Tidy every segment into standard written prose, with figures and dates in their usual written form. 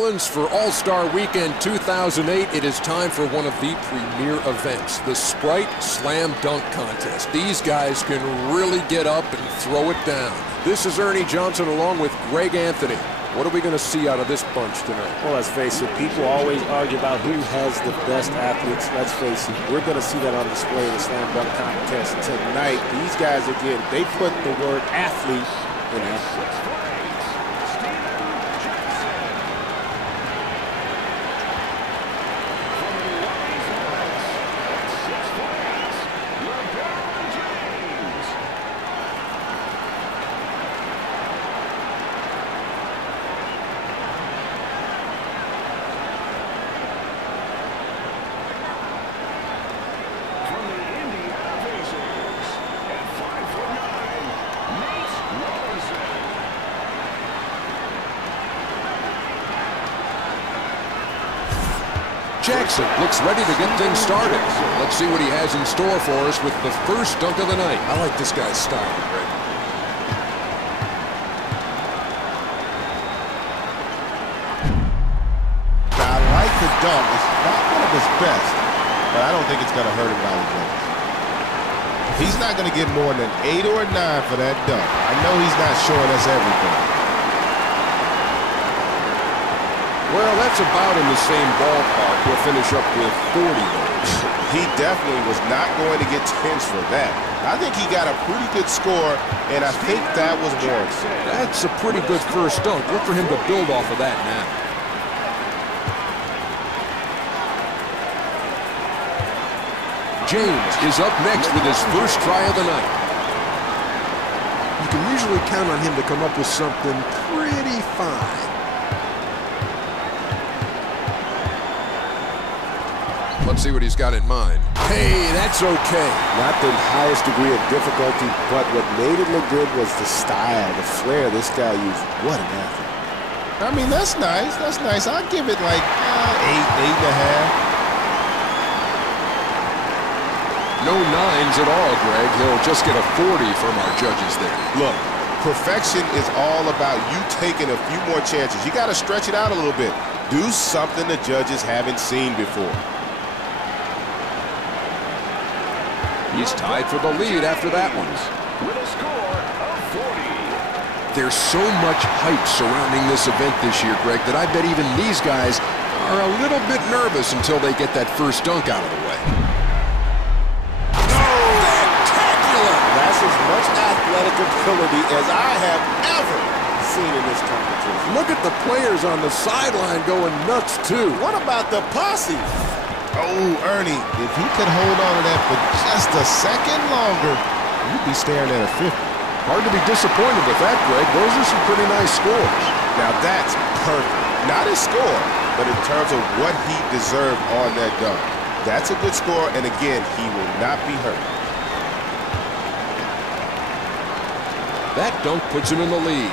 For All-Star Weekend 2008, it is time for one of the premier events, the Sprite Slam Dunk Contest. These guys can really get up and throw it down. This is Ernie Johnson along with Greg Anthony. What are we going to see out of this bunch tonight? Well, let's face it, people always argue about who has the best athletes. Let's face it, we're going to see that on display in the Slam Dunk Contest tonight. These guys, again, they put the word athlete in athlete. Jackson looks ready to get things started. Let's see what he has in store for us with the first dunk of the night. I like this guy's style, Greg. I like the dunk. It's not one of his best, but I don't think it's going to hurt him by the judges. He's not going to get more than 8 or 9 for that dunk. I know he's not showing us everything. Well, that's about in the same ballpark. We'll finish up with 40 votes. He definitely was not going to get 10s for that. I think he got a pretty good score, and I think that was warranted. That's a pretty good first dunk. Look for him to build off of that now. James is up next with his first try of the night. You can usually count on him to come up with something pretty fine. Let's see what he's got in mind. Hey, that's okay. Not the highest degree of difficulty, but what made it look good was the style, the flair this guy used. What an athlete. I mean, that's nice. That's nice. I'll give it like 8, 8.5. No 9s at all, Greg. He'll just get a 40 from our judges there. Look, perfection is all about you taking a few more chances. You got to stretch it out a little bit. Do something the judges haven't seen before. He's tied for the lead after that one. With a score of 40. There's so much hype surrounding this event this year, Greg, that I bet even these guys are a little bit nervous until they get that first dunk out of the way. Spectacular! That's as much athletic ability as I have ever seen in this competition. Look at the players on the sideline going nuts, too. What about the posse? Oh, Ernie, if he could hold on to that for just a second longer, you'd be staring at a 50. Hard to be disappointed with that, Greg. Those are some pretty nice scores. Now that's perfect. Not his score, but in terms of what he deserved on that dunk. That's a good score, and again, he will not be hurt. That dunk puts him in the lead.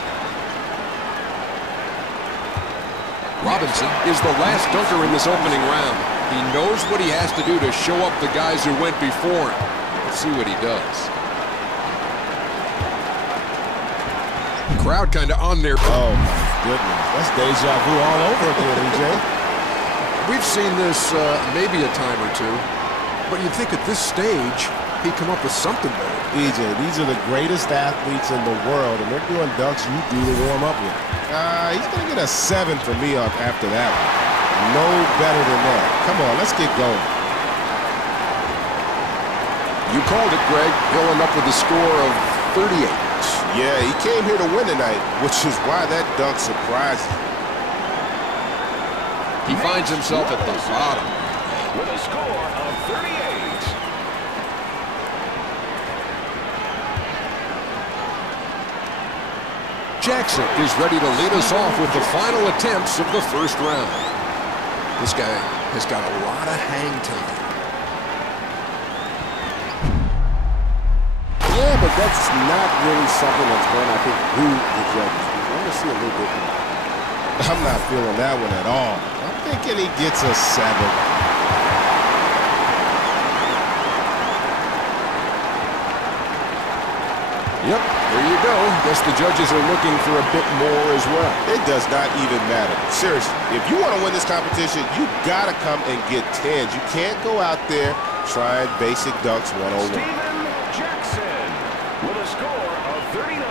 Robinson is the last dunker in this opening round. He knows what he has to do to show up the guys who went before him. Let's see what he does. Crowd kind of on there. Oh, my goodness. That's deja vu all over again, EJ. We've seen this maybe a time or two, but you'd think at this stage he'd come up with something better. EJ, these are the greatest athletes in the world, and they're doing dunks you do to warm up with. He's going to get a 7 from me after that one. No better than that. Come on, let's get going. You called it, Greg. He'll end up with a score of 38. Yeah, he came here to win tonight, which is why that dunk surprised me. He finds himself at the bottom. With a score of 38. Jackson is ready to lead us off with the final attempts of the first round. This guy has got a lot of hang time. Yeah, but that's not really something that's going to, I think, who the judges. I want to see a little bit more. I'm not feeling that one at all. I'm thinking he gets a 7. Yep, there you go. Guess the judges are looking for a bit more as well. It does not even matter. Seriously, if you want to win this competition, you got to come and get 10s. You can't go out there trying basic dunks 101. Steven Jackson with a score of 39.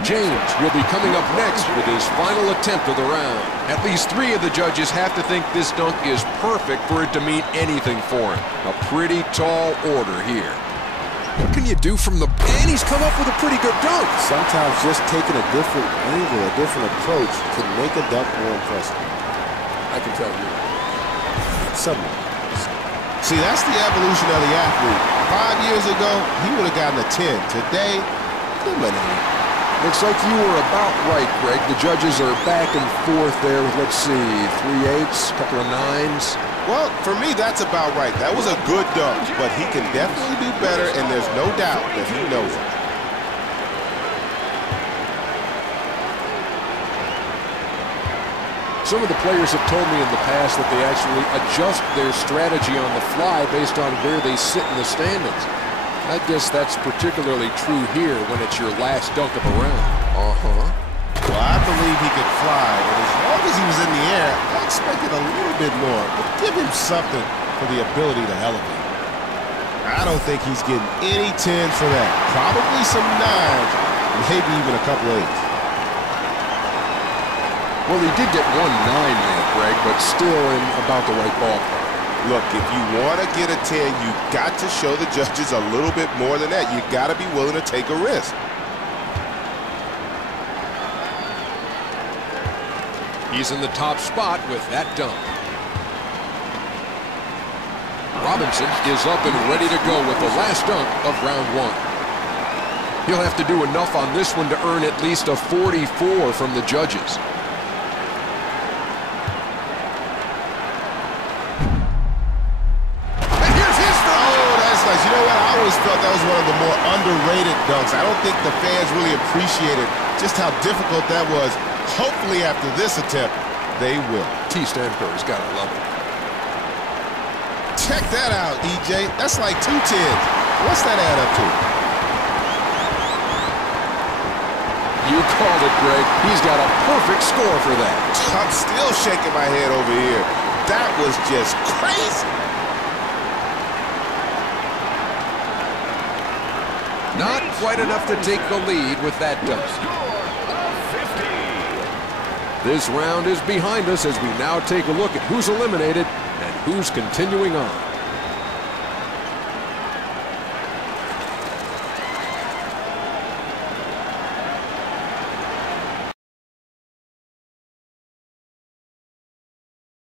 James will be coming up next with his final attempt of the round. At least 3 of the judges have to think this dunk is perfect for it to mean anything for him. A pretty tall order here. What can you do from the... And he's come up with a pretty good dunk. Sometimes just taking a different angle, a different approach can make a dunk more impressive. I can tell you. Somewhat. See, that's the evolution of the athlete. 5 years ago, he would have gotten a 10. Today, eliminated. Looks like you were about right, Greg. The judges are back and forth there with, let's see, 3 8s, a couple of 9s. Well, for me, that's about right. That was a good dunk, but he can definitely do better, and there's no doubt that he knows it. Some of the players have told me in the past that they actually adjust their strategy on the fly based on where they sit in the standings. I guess that's particularly true here when it's your last dunk of a round. Well, I believe he could fly, and as long as he was in the air, I expected a little bit more, but give him something for the ability to elevate. I don't think he's getting any 10s for that. Probably some 9s, maybe even a couple 8s. Well, he did get 1 9 there, Greg, but still in about the right ballpark. Look, if you want to get a 10, you got to show the judges a little bit more than that. You got to be willing to take a risk. He's in the top spot with that dunk. Robinson is up and ready to go with the last dunk of round 1. He'll have to do enough on this one to earn at least a 44 from the judges. You know what? I always felt that was one of the more underrated dunks. I don't think the fans really appreciated just how difficult that was. Hopefully after this attempt, they will. T. Stanford's got to love it. Check that out, EJ. That's like 2 10s. What's that add up to? You called it, Greg. He's got a perfect score for that. I'm still shaking my head over here. That was just crazy. Not quite enough to take the lead with that dunk. This round is behind us as we now take a look at who's eliminated and who's continuing on.